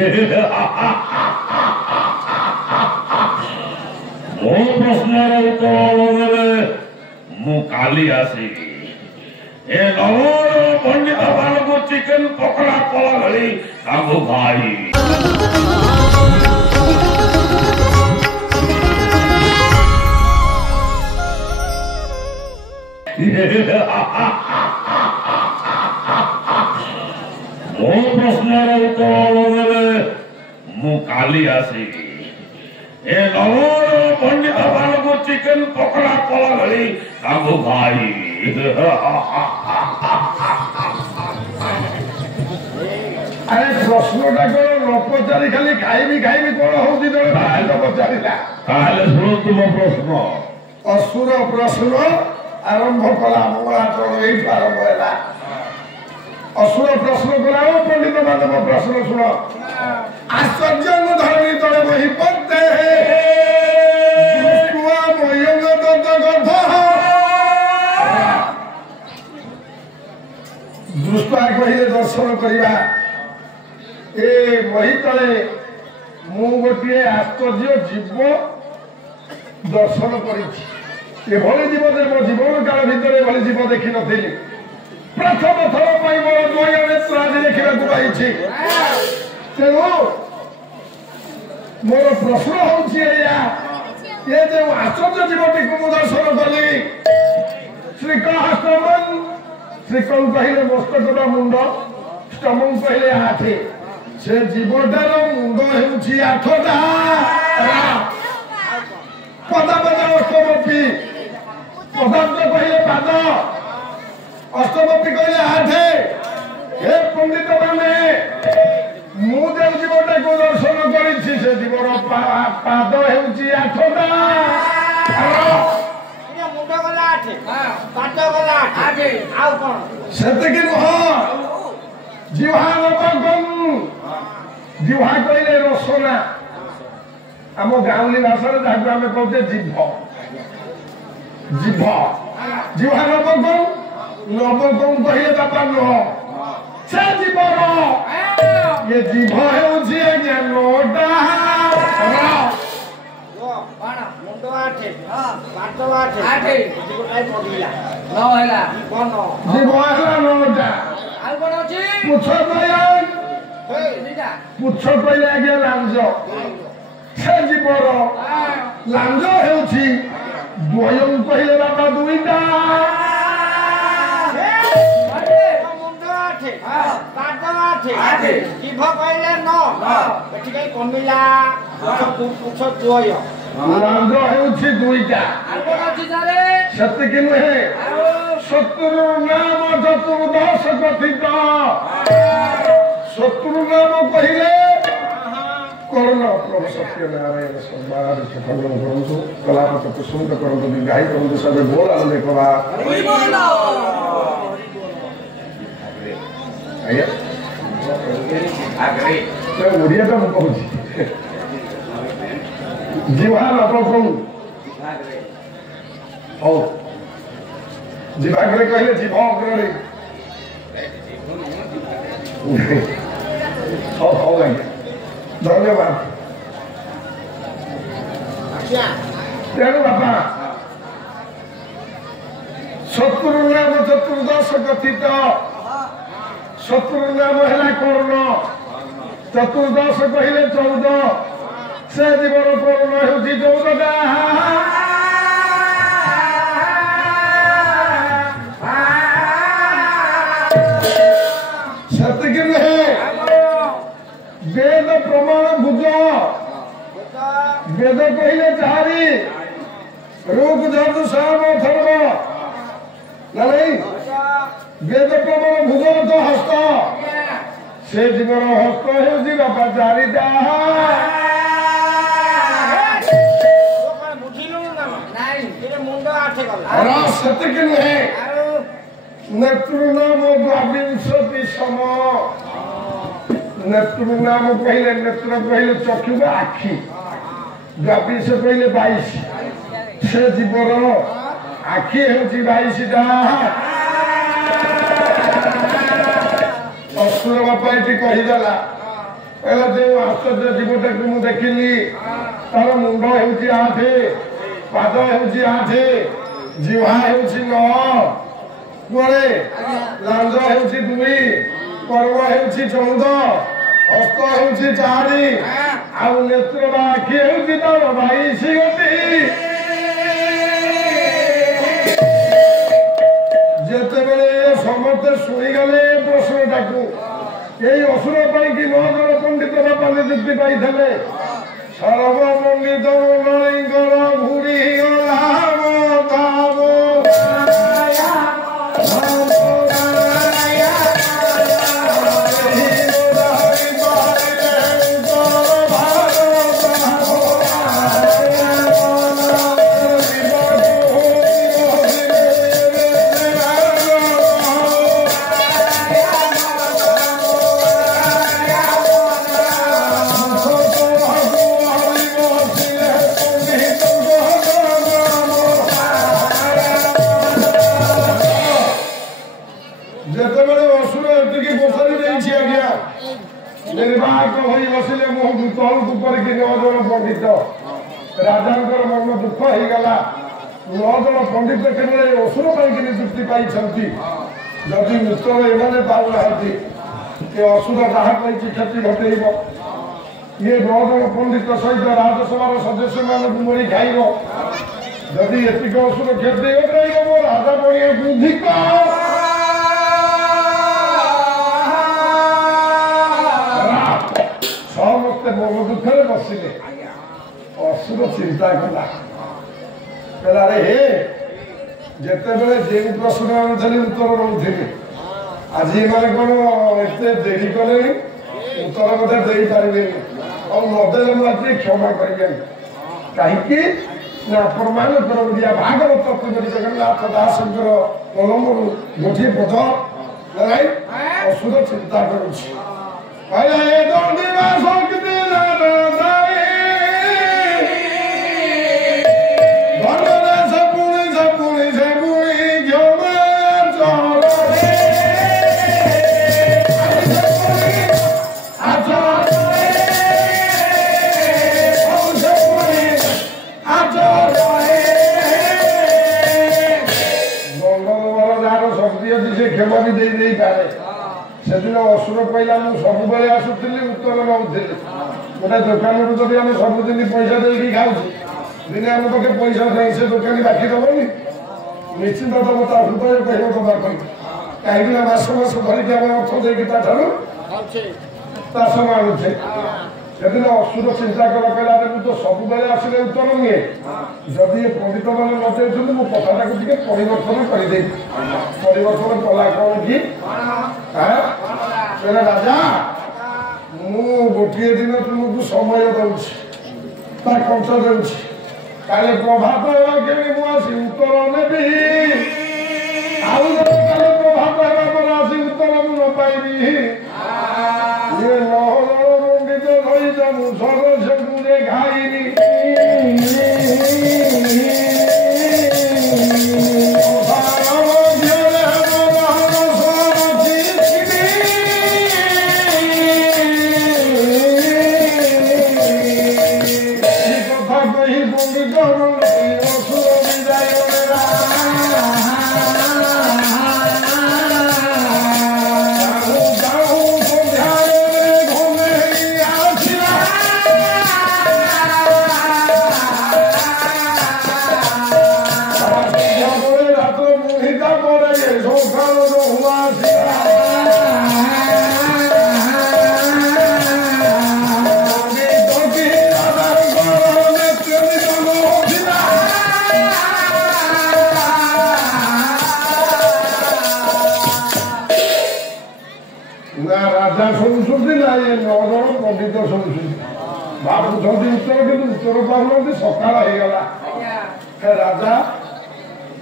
मो प्रश्नर उत्तर मु काली आसिबी ए नवर पंडित मान चिकेन पकड़ा कला भली ताको खाई मो प्रश्नर उत्तर मु काली आसिबी ए नवर पंडित मान चिकेन पकड़ा कला भली ताको खाई अरे प्रश्नटा कौन न पचारि खाली खाइबी खाइबी कौन हूँ जन पचारा शुणु तुम प्रश्न असुर प्रश्न आरंभ कला ये आरंभ है असुर प्रश्न कला पंडित माधव प्रश्न शुण आश्चर्य धरणी तले बही पड़ते दृष्टा कहिले दर्शन करवा ए बही तले मु गोटे आश्चर्य जीव दर्शन करी जीव मो जीवन काल भितर भली जीव देखी नी प्रथम थर मोर द्वय नेत्र आज देखा पाई तेणु मोर प्रश्न हूँ ये जो आश्चर्य जीवटी को दर्शन कली श्रीकहस्तमन श्रीकं कहले मस्तकटा मुंड स्टमं कहले आठे से जीवटार मुंड होउछि आठटा पदापदा अष्टमपी पदार्थ कहले पाद अष्टमपी कहले आठे हे पंडित माने मु जो जीवटा को दर्शन करी से जीवर पाद होउछि आठटा सेतिकी नुह जिह्वा जिह्वा कहले रसना आम गाँवली भाषा जहाँ आम कहते जीभ जीभ जिह्वा नवकम कहले बापा नुह से जीवर ये जीभ होटा पुछ कहले आज्ञा लांज से जीवर लांज होउछि द्वयं कहले बाबा दुईटा जीभ कहले न कमिला पुछ द्वय लांज होउछि दुईटा सत्यकी नुहे शत्रु नाम चतुर्दश कथित शत्रु नाम कहले कर्ण प्रभु सत्य नारायण संवाद सफल करंतु कलापत कुसुम करंतु विगाही करंतु सबे बोल आले कबा आया आग्रे तो ओडिया तो हम कहूची जीवा नपकम हो जीवाग्रे कहले जीव अग्रे हो धन्यवाद तेणु बापा शत्रु नाम चतुर्दश कथित शत्रु नाम है कर्ण चतुर्दश कहले 14 से जीवन कर्ण होती 14टा सत्यकी नुहे वेद प्रमाण भुज वेद कहले 4 रूप जर्द साम अथर्व नहीं वेद प्रमाण भुज तो हस्त से जीवन हस्त होउछि बापा 4टा सत्यकी नुहे नेत्र नाम द्वाविंशति सम नेत्र नाम कहले नेत्र कहले चक्षु आखि द्वाविंश कहले 22 से जीवर आखि होउछि 22टा असुर बापा ये कहीदेला କହିଲା ଯେଉଁ ଆଶ୍ଚର୍ଯ୍ୟ ଜୀବଟାକୁ ମୁଁ ଦେଖିଲି ତାର ମୁଣ୍ଡ ହେଉଛି 8, ପାଦ ହେଉଛି 8, ଜିହ୍ୱା ହେଉଛି 9, କୁଆଡ଼େ ଲାଞ୍ଜ ହେଉଛି 2, ପର୍ବ ହେଉଛି 14, ହସ୍ତ ହେଉଛି 4, ଆଉ ନେତ୍ର ବା ଆଖି ହେଉଛି ତାର 22 ଗୋଟି। ଯେତେବେଳେ ସମସ୍ତେ ଶୁଣିଗଲେ ଏ ପ୍ରଶ୍ନଟାକୁ, এই অসুর পাই কি 9 জন পণ্ডিত বাপা নিযুক্তি পাইଥିଲେ। সর্বপণ্ডিত মণ্ডলীঙ্কর ঘুরি রাজাঙ্কর মন দুঃখ হয়ে গলা। 9 জন পণ্ডিত কেবল অসুর পাই নিযুক্তি পাইছেন, যদি উত্তর এমানে পাওনাহান্তি এ অসুর যাহা পাইছি ক্ষতি ঘটেইব। ইয়ে 9 জন পণ্ডিত সহিত রাজসভার সদস্য মানুষ মরি খাইব। যদি এতিক অসুর ক্ষতি ঘটাইব মো রাজা বড়িয়ে বুদ্ধি ସମସ୍ତେ ମନ ଦୁଃଖରେ ବସିଲେ। ଅସୁର ଚିନ୍ତା କଲା, କହିଲା ରେ ହେ ଯେତେବେଳେ ଯେଉଁ ପ୍ରଶ୍ନ ଆଣୁଥିଲି ଉତ୍ତର ଦଉଥିଲି, ଆଜି ଏମାନେ କ'ଣ ଏତେ ଡେରି କଲେଣି, ଉତ୍ତର ମଧ୍ୟ ଦେଇପାରିବେନି, ଆଉ ନଦେଲେ ମୁଁ ଆଜି କ୍ଷମା କରିବେନି। କାହିଁକି ନା ଆପଣମାନଙ୍କର ଓଡ଼ିଆ ଭାଗବତ ଜଗନ୍ନାଥ ଦାସଙ୍କର କଲମରୁ ଗୋଟିଏ ପଦ ନାଇଁ ଅସୁର ଚିନ୍ତା କରୁଛି। କ୍ଷମା ବି ଦେଇପାରେ। ସେଦିନ ଅସୁର କହିଲା ମୁଁ ସବୁବେଳେ ଆସୁଥିଲି, ଉତ୍ତର ନେଉଥିଲି। ଗୋଟେ ଦୋକାନରୁ ଯଦି ଆମେ ସବୁଦିନ ପଇସା ଦେଇକି ଖାଉଛୁ, ଦିନେ ଆମ ପାଖେ ପଇସା ନାହିଁ, ସେ ଦୋକାନୀ ବାକି ଦେବନି? ନିଶ୍ଚିନ୍ତ ଦେବ, ତା ହୃଦୟ କହିବ ଦେବା ପାଇଁ। କାହିଁକି ନା ମାସ ମାସ ଧରିକି ଆମେ ଅର୍ଥ ଦେଇକି ତାଠାରୁ ଚାଷ ଆଣୁଛେ। ସେଦିନ ଅସୁର ଚିନ୍ତା କଲା, କହିଲା ମୁଁ ତ ସବୁବେଳେ ଆସିଲେ ଉତ୍ତର ନିଏ, ଯଦି ଏ ପଣ୍ଡିତ ମାନେ ନ ଦେଉଛନ୍ତି ମୁଁ କଥାଟାକୁ ଟିକେ ପରିବର୍ତ୍ତନ କରିଦେବି। ପରିବର୍ତ୍ତନ କଲା କ'ଣ କି? କହିଲା ରାଜା ମୁଁ ଗୋଟିଏ ଦିନ ତୁମକୁ ସମୟ ଦେଉଛି, ତା କଣ୍ଠ ଦେଉଛି, କାଳେ ପ୍ରଭାତ ହେବା କେମିତି ମୁଁ ଆସି ଉତ୍ତର ନେବି, ଆଉ ଯଦି କାଳେ ପ୍ରଭାତ ହେବା ପରେ ଆସି ଉତ୍ତର ମୁଁ ନ ପାଇବି, ଇଏ ନହର ପଣ୍ଡିତ ରହିଛ ମୁଁ ସଦସ୍ୟକୁ ଖାଇନି। ଭାବୁଛନ୍ତି ଉତ୍ତର, କିନ୍ତୁ ଉତ୍ତର ପାଉନାହାନ୍ତି। ସକାଳ ହେଇଗଲା, ରାଜା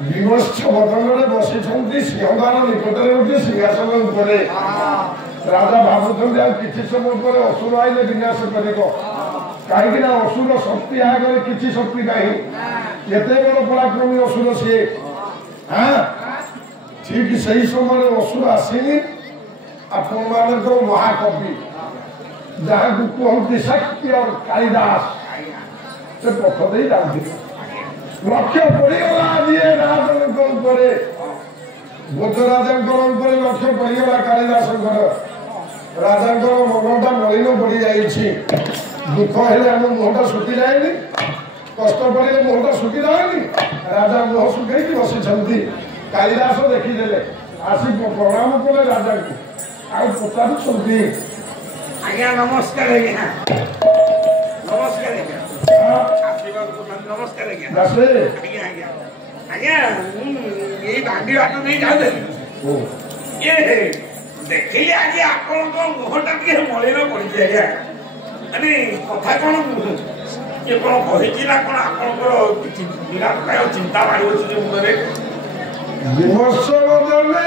ବିମର୍ଷ ବଦନରେ ବସିଛନ୍ତି ସିଂହଦ୍ୱାର ନିକଟରେ ଗୋଟିଏ ସିଂହାସନ ଉପରେ। ରାଜା ଭାବୁଛନ୍ତି ଆଉ କିଛି ସମୟ ପରେ ଅସୁର ଆଇଲେ ବିନାଶ କରିବ, କାହିଁକି ନା ଅସୁର ଶକ୍ତି ଆଗରେ କିଛି ଶକ୍ତି ନାହିଁ। ଏତେ ବଡ଼ ପରାକ୍ରମୀ ଅସୁର ସିଏ। ଠିକ ସେଇ ସମୟରେ ଅସୁର ଆସିନି ଆପଣମାନଙ୍କର ମହାକବି ଯାହାକୁ କୁହନ୍ତି ଶାକ୍ୟ କାଳିଦାସ ସେ ପଥ ଦେଇ ଯାଉଥିଲେ। ଲକ୍ଷ୍ୟ ପଡ଼ିଗଲା ଆଜି ଏ ରାଜଙ୍କ ଉପରେ, ଭୋଜରାଜାଙ୍କର ଉପରେ ଲକ୍ଷ୍ୟ ପଡ଼ିଗଲା କାଳିଦାସଙ୍କର। ରାଜାଙ୍କର ମନଟା ମଳିନ ପଡ଼ିଯାଇଛି। ଦୁଃଖ ହେଲେ ଆମ ମୁହଁଟା ଶୁଖିଯାଏନି, କଷ୍ଟ ପଡ଼ିଲେ ମୁହଁଟା ଶୁଖିଯାଏନି। ରାଜା ମୁହଁ ଶୁଖେଇକି ବସିଛନ୍ତି। କାଳିଦାସ ଦେଖିଦେଲେ, ଆସି ପ୍ରଣାମ କଲେ ରାଜାଙ୍କୁ, ଆଉ ପଚାରୁଛନ୍ତି ଆଜ୍ଞା ନମସ୍କାର ଆଜ୍ଞା। ନମସ୍କାର ଆଜ୍ଞା। ନମସ୍କାର ଆଜ୍ଞା। ଦାସେ ଆଜ୍ଞା ଆଜ୍ଞା ଆଜ୍ଞା ମୁଁ ଏଇ ଦାଣ୍ଡି ବାଟ ଦେଇ ଯାଉଥିଲି। ଇଏ ଦେଖିଲି ଆଜି ଆପଣଙ୍କ ମୁହଁଟା ଟିକେ ମଳିନ ପଡ଼ିଛି ଆଜ୍ଞା। ମାନେ କଥା କ'ଣ କିଏ କ'ଣ କହିଛି ନା କ'ଣ ଆପଣଙ୍କର କିଛି ବିରାଟ କାୟ ଚିନ୍ତା ମାଡ଼ି ବସିଛି ମୁଣ୍ଡରେ? ବିମର୍ଷ ବଦଳେ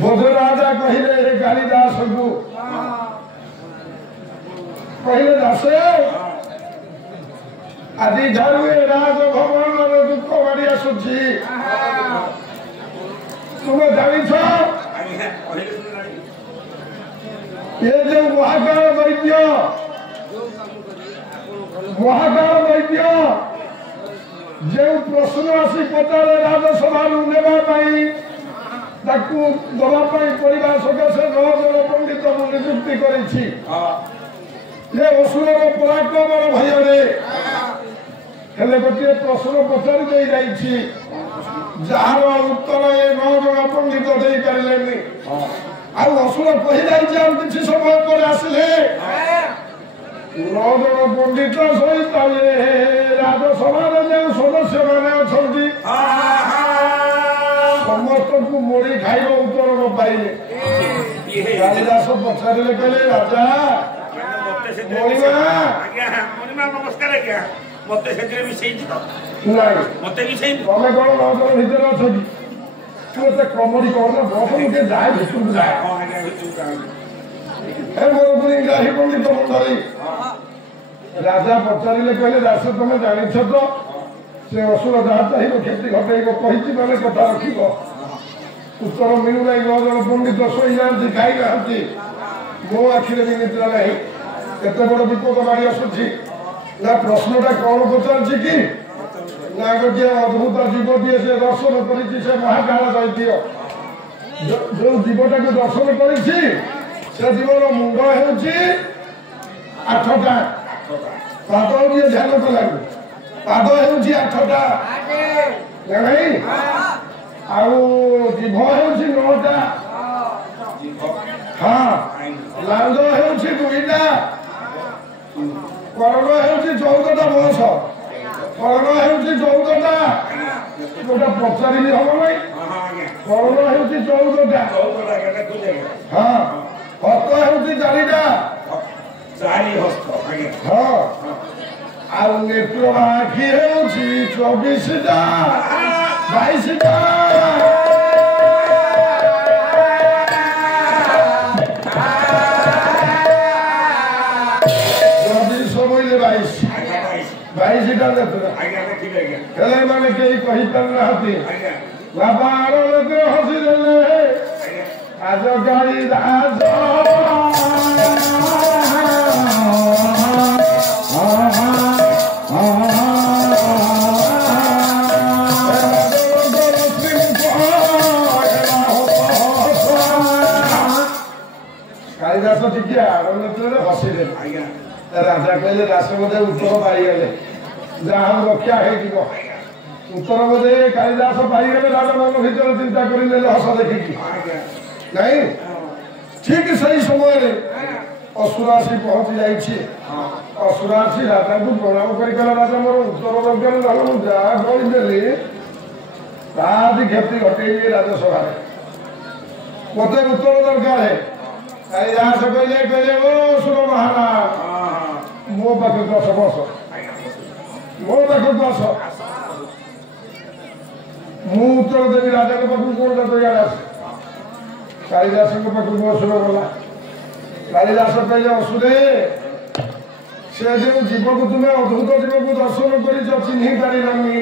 ଭୋଜରାଜା କହିଲେ କାଳିଦାସଙ୍କୁ, କହିଲେ ଦାସେ ଆଜି ଠାରୁ ଏ ରାଜଭବନରେ ଦୁଃଖ ମାଡ଼ି ଆସୁଛି। ତୁମେ ଜାଣିଛ ଏ ଯୋଉ ମହାକାଳ ଦୈତ୍ୟ ଯେଉଁ ପ୍ରଶ୍ନ ଆସି ପଚାରେ ରାଜସଭାରୁ ନେବା ପାଇଁ, ତାକୁ ଦେବା ପାଇଁ ପଡ଼ିବା ସକାଶେ 9 ଜଣ ପଣ୍ଡିତ ମୁଁ ନିଯୁକ୍ତି କରିଛି। ଏ ଅସୁରର ପରାକ୍ରମର ଭୟରେ ହେଲେ ଗୋଟିଏ ପ୍ରଶ୍ନ ପଚାରି ଦେଇ ଯାଇଛି, ଯାହାର ଉତ୍ତର ଏ 9 ଜଣ ପଣ୍ଡିତ ଦେଇପାରିଲେନି। ଆଉ ଅସୁର କହିଯାଇଛି ଆଉ କିଛି ସମୟ ପରେ ଆସିଲେ 9 ଜଣ ପଣ୍ଡିତ ସହିତ ରାଜସଭାର ଯେଉଁ ସଦସ୍ୟମାନେ ଅଛନ୍ତି ସମସ୍ତଙ୍କୁ ମୋଡ଼ି ଖାଇବ ଉତ୍ତର ନ ପାଇଲେ। କାଳିଦାସ ପଚାରିଲେ, କହିଲେ ରାଜା ନମସ୍କାର ଆଜ୍ଞା। ମତେ ସେଥିରେ ମିଶେଇଛି ତ? ନାଇଁ, ମତେ ମିଶେଇ ତମେ କ'ଣ 9 ଜଣ ଭିତରେ ଅଛ କି? ତୁ ଏତେ କମେଡି କର ନା, ବସ ଟିକେ ଯାଏ ଭିତରକୁ ଯାଏ। ମୋର ଗ୍ରାହୀ ପଣ୍ଡିତ ମଣ୍ଡଳୀ ରାଜା ପଚାରିଲେ, କହିଲେ ଦାସ ତମେ ଜାଣିଛ ତ ସେ ଅସୁର ଯାହା ଚାହିଁବ କ୍ଷତି ଘଟେଇବ, କହିଛି ମାନେ କଥା ରଖିବ। ଉତ୍ତର ମିଳୁନାହିଁ। 9 ଜଣ ପଣ୍ଡିତ ଶୋଇନାହାନ୍ତି, ଖାଇନାହାନ୍ତି, ମୋ ଆଖିରେ ବି ନିଦ୍ରା ନାହିଁ। କେତେ ବଡ଼ ବିପଦ ମାଡ଼ି ଆସୁଛି। ନା ପ୍ରଶ୍ନଟା କ'ଣ ପଚାରିଛି କି? ନା ଗୋଟିଏ ଅଦ୍ଭୁତ ଜୀବଟିଏ ସେ ଦର୍ଶନ କରିଛି, ସେ ମହାକାଳ ଦୈତ୍ୟ। ଯୋଉ ଜୀବଟାକୁ ଦର୍ଶନ କରିଛି ସେ ଜୀବର ମୁଣ୍ଡ ହେଉଛି 8ଟା, ପାଦ ଟିକେ ଧ୍ୟାନ କଲାକୁ ପାଦ ହେଉଛି 8ଟା ନାଇଁ, ଆଉ ଜିଭ ହେଉଛି 9ଟା, ହଁ, ଲାଞ୍ଜ ହେଉଛି 2ଟା, କର୍ଣ୍ଣ ହେଉଛି 14ଟା ବୟସ, କର୍ଣ୍ଣ ହେଉଛି 14ଟା। ଯୋଉଟା ପଚାରିଲି ହବ ନାଇଁ, କର୍ଣ୍ଣ ହେଉଛି 14ଟା, ହଁ, ହସ୍ତ ହେଉଛି 4ଟା, ହଁ, ଆଉ ନେତ୍ର ଆଖି ହେଉଛି 24ଟା 22ଟା। বাইশটা নেত্র ହେଲେ ମାନେ କେହି କହିପାରୁନାହାନ୍ତି। ବାବା ଆର ଲୋକ ହସିଦେଲେ, ଆଜ ଗାଳି ଦାସ କାଳିଦାସ ଟିକେ ଆର ନେତ୍ରରେ ହସିଦେଲେ। ରାଜା କହିଲେ, ଦାସ ବୋଧେ ଉତ୍ତର ପାଇଗଲେ, ଯାହା ହଉ ରକ୍ଷା ହେଇଯିବ। ଉତ୍ତର ବୋଧେ କାଳିଦାସ ପାଇଗଲେ। ରାଜା ମନ ଭିତରେ ଚିନ୍ତା କରିନେଲେ ହସ ଦେଖିକି, ନାଇଁ ठीक सही समय असुर आसी पहुंची जाइए असुर आसी राजा को प्रणाम कर राजा मोर उत्तर दरकार ना जहाँ कहीदेली तादी क्षति घटे राजसभा मत उत्तर दरकार है कालिदास कहले ओ असुर महाराज मो पाखे 10 वर्ष मो पाखे 10 मु उत्तर देवी राजा के पाखु कौन तैयार आसे कालिदास पाखु असुर गला कालिदास कहले असुरे से जो जीव को तुम्हें अद्भुत जीव को दर्शन कर चिन्ह पारानी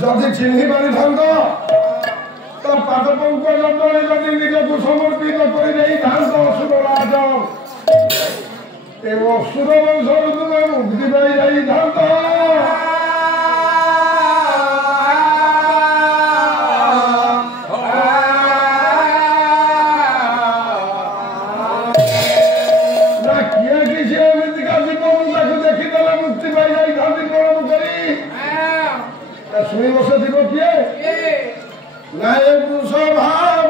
जदि चिन्ह पारि तो पाद पंकज तले जदि निजक समर्पित कर असुर राज ए असुर वंश तुम्हें मुक्ति पाई जाता सुनी बस जीव किए नाय स्वभाव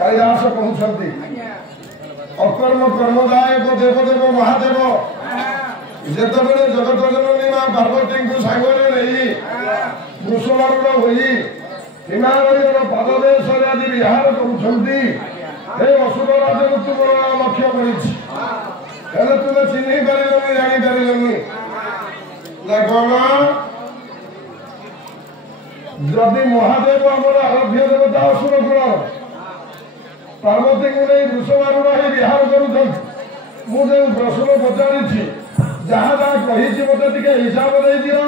कालिदास कहते अकर्म कर्मदायक देवदेव महादेव जिते जगत जननी माँ पार्वती को सांगे नहीं वृषभारूढ़ हो हिमालय पाददेश आदि विहार कर असुर राज तुम लक्ष्य कर तुम चिन्ह पारे जापारे जदि महादेव आमर आराध्य देवता असुर कुल पार्वती को नहीं वृषभारूढ़ हो विहार कर प्रश्न पचारि जहाँ जहाँ कही मत हिसाब दे दियो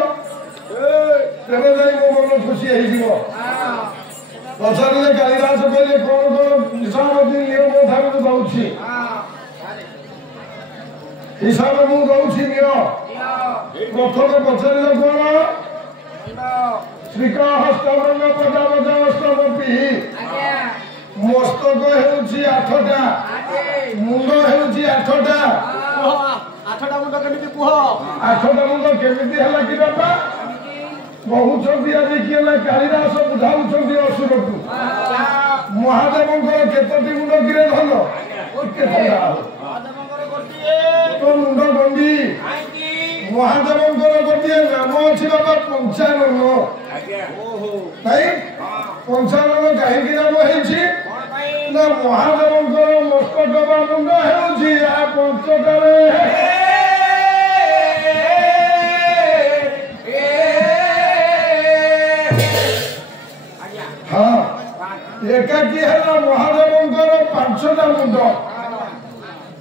तेरे जाई मो मन खुशी हो पचारे कालिदास कहले कौन कौन हिसाब नियम ठार दौर हिसाब मु दौर प्रथम पचारे कौन श्रीकाहस्तमंग पदावस्तमपि मस्तक हेउछि 8टा मुंड हेउछि 8टा 8टा मुंड केमिति कुह 8टा मुंड केमिति हला कि बाबा बहुत छबि आज किला कालिदास बुझाउछंती असुर को महादेवंकर केतोटी मुंड किरे धन केतोटा महादेवंकर गोटिए तो मुंड गंडी महादेवंकर गोटिए नाम अछि बाबा 55 नहीं 55 कहीं नाम है ना महादेवंकर मस्तक बा मुंड हेउछि आ 5टा हाँ एकाकी है महादेवंकर 5टा मुंड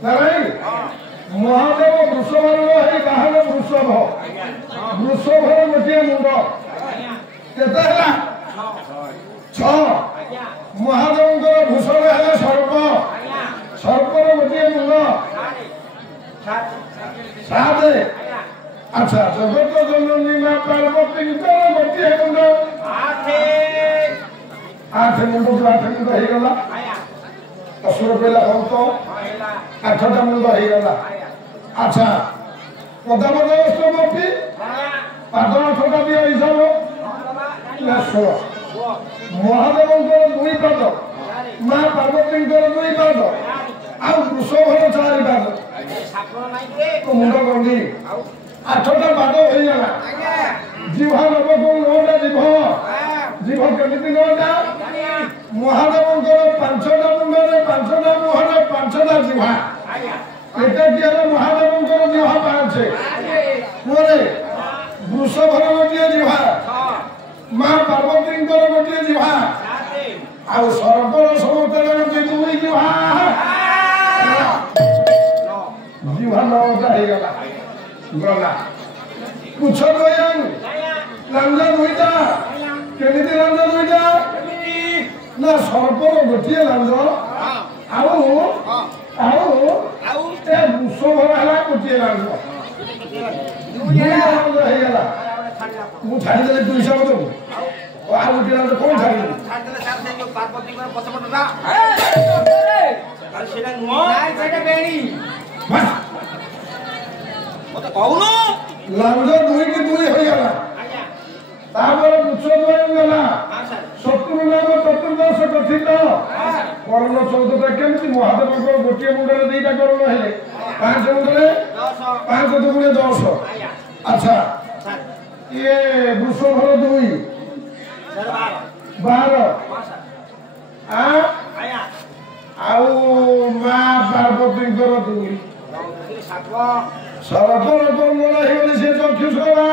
नहीं महादेव वृषभारूढ़ है बाहर वृषभ वृषभर गोटे मुंड केते है 6 महादेवंकर भूषण है सर्प सर्पर गोटे मुंड 7 अच्छा जगत जननी माँ पार्वती गोटे मुंड 8 मुंड को 8 मुंड हो गला असुर कहला हम तो 8टा मुंड हो गला अच्छा पदावस्तमपि पाद 8टा दिया हिसाब ना 16 महादेवंकर 2 पाद माँ पार्वतींकर 2 पाद आ वृषभर 4 पाद ତୋ ମୁଣ୍ଡ ଗଣ୍ଡି 8ଟା ବାଦ ହେଇଗଲା ଜିଭ ନବ କୋଉ 9ଟା ଜିଭ କେମିତି 9ଟା ମହାଦେବଙ୍କର 5ଟା ମୁଣ୍ଡରେ 5ଟା ମୁହଁରେ 5ଟା ଜିଭ এটা কি হলো মহাদেবଙ୍କର জিভা 5 ପରେ ବୃଷଭର ଗୋଟିଏ ଜିଭା ମା ପାର୍ବତୀଙ୍କର ଗୋଟିଏ ଜିଭା ଆଉ ସର୍ବର ସମସ୍ତଙ୍କର ଗୋଟିଏ ଜିଭା ଜିଭା 9ଟା ହେଇଗଲା ଗଲା ପୁଛ ଦୟାନ ଲାଞ୍ଜ 2ଟା କେମିତି ଲାଞ୍ଜ 2ଟା ନା ସର୍ବର ଗୋଟିଏ ଲାଞ୍ଜ ଆଉ ଏ ବୃଷଭର ହେଲା ଗୋଟିଏ ଲାଞ୍ଜ ହେଇଗଲା ମୁଁ ଛାଡ଼ିଦେଲି 200 ଦେବୁ ଆଉ ଗୋଟିଏ ଲାଞ୍ଜ କଣ ଛାଡ଼ିଦେଲି ଲାଞ୍ଜ 2 କି 2 ହେଇଗଲା ତାପରେ ପୁଛ ଗଲା ଶତ୍ରୁ ନାମ ଚତୁର୍ଦଶ ଗଠିତ କର୍ଣ୍ଣ 14ଟା କେମିତି ମହାଦେବଙ୍କ ଗୋଟିଏ ମୁଣ୍ଡରେ 2ଟା କର୍ଣ୍ଣ ହେଲେ 5 ମୁଣ୍ଡରେ 5 ଦୁଗୁଣେ 10 ଆଚ୍ଛା ଇଏ ବୃଷଭର 2 12 ଆଉ ମା ପାର୍ବତୀଙ୍କର 2 ସରପର କର୍ଣ୍ଣ ହେଇଗଲେ ସେ ଚକ୍ଷୁଷରା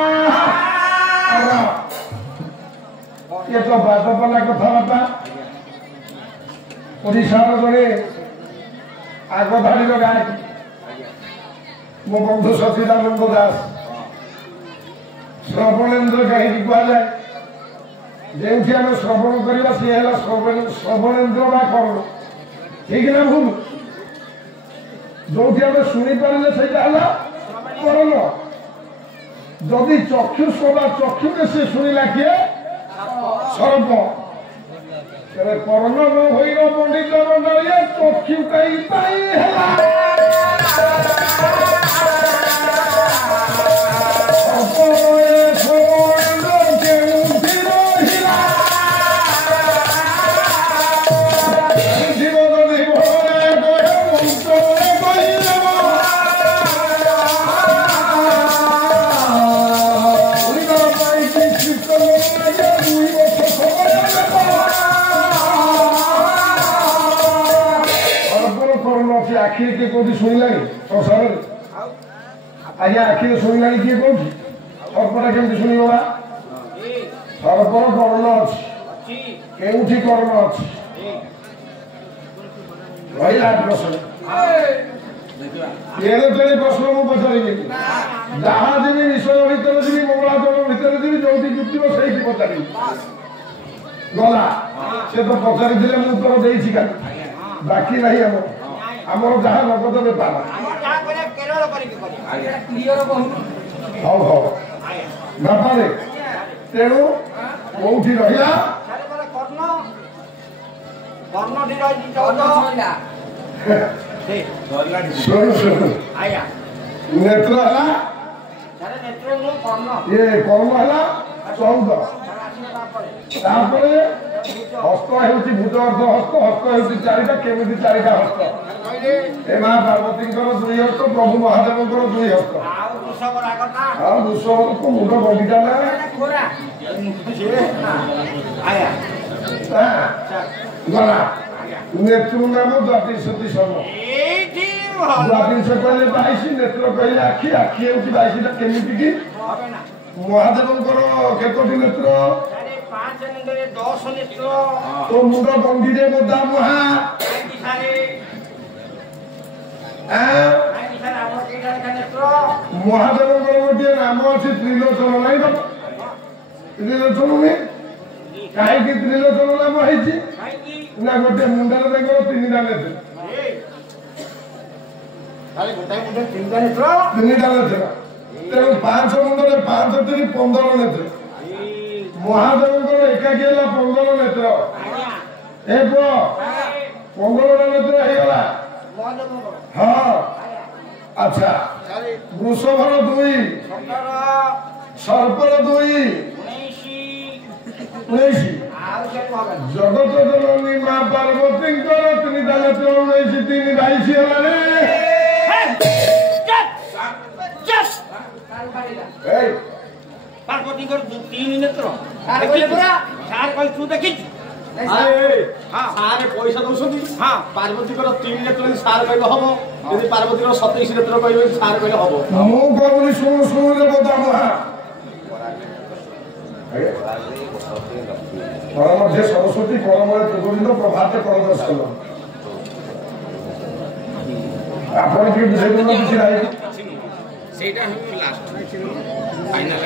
ये तो बात पला कथबार्ता ओडिशार जड़े आगधाड़ी गायक मो बंधु सचिदानंद दास श्रवणेन्द्र कहीं कह जाए जो आम श्रवण करवा सी है श्रवणेन्द्र बा कर्ण ठीक ना भूल जो आम शुणी पारे से कर्ण जदि चक्षुष चक्षु में से शुणिला किए सर्प कर्ण न हो पंडित मंडल चक्षु कहीं आखि किए कौटी शुणिला संसार आज्ञा आखि शुणिला किए कौटी सर्पटा केमती शुणव सर्पर कर्ण अच्छी केउठी कर्ण अच्छी रहा प्रश्न एड़े तेड़े प्रश्न मु पचारि जहाँ जी विषय भितर जी मंगलाचरण भितर जी जो जुटिव से पचारि गला से तो पचारि उत्तर देती बाकी नहीं आमर जहाँ नगद बेपार बेपारे तेणु कौटी रहा नेत्र ये कर्ण है 14 हस्त होती भूत अर्थ हस्त हस्त होती 4टा केमी 4टा हस्त ए माँ पार्वती 2 हस्त प्रभु महादेव 2 हस्त हाँ वृषभ को मुंड बगीचा ना गला नेत्रु नाम द्वातिशती सम द्वातिश कहले 22 नेत्र कहले आखि आखि होती 22टा केमी की महादेव केतोटी नेत्र 5 मुंडे 10 नेत्र तो मुंड गंगीरे मोदा मुहा महादेव गोटे नाम अच्छी त्रिलोचन नहीं त्रिलोचन नहीं कहीं त्रिलोचन नाम है ना गोटे मुंडर 3टा नेत्र 3टा नेत्र तेणु 5 मुंडे 5 3 15 नेत्र महादेव एकाकी 15 नेत्र ए पुओ 15टा नेत्र होगा हाँ अच्छा वृषभर 2 सर्पर 2 19 जगत जननी माँ पार्वती 3टा नेत्र 19 3 22 है এই ପାର୍ବତୀଙ୍କର ତିନି ନେତ୍ର ସାର୍ କହି ତୁ ଦେଖିଛୁ ସାର୍ ପଇସା ଦଉଛନ୍ତି ହଁ ପାର୍ବତୀଙ୍କର 3 ନେତ୍ର ସାର୍ କହିଲେ ହବ ଯଦି ପାର୍ବତୀଙ୍କର 27 ନେତ୍ର କହିବେ ସାର୍ କହିଲେ ହବ ମୁଁ କହୁନି ଶୁଣୁରେ ବୋଧମା ପର ମଧ୍ୟ ସରସ୍ୱତୀ ପରମରେ ପୂର୍ବିନ୍ଦ ପ୍ରଭାତ ପ୍ରଦର୍ଶନ ଆପଣ ଟିକେ ବୁଝେଇ କିଛି ନାହିଁ ସେଇଟା ଲାଷ୍ଟ ଫାଇନାଲ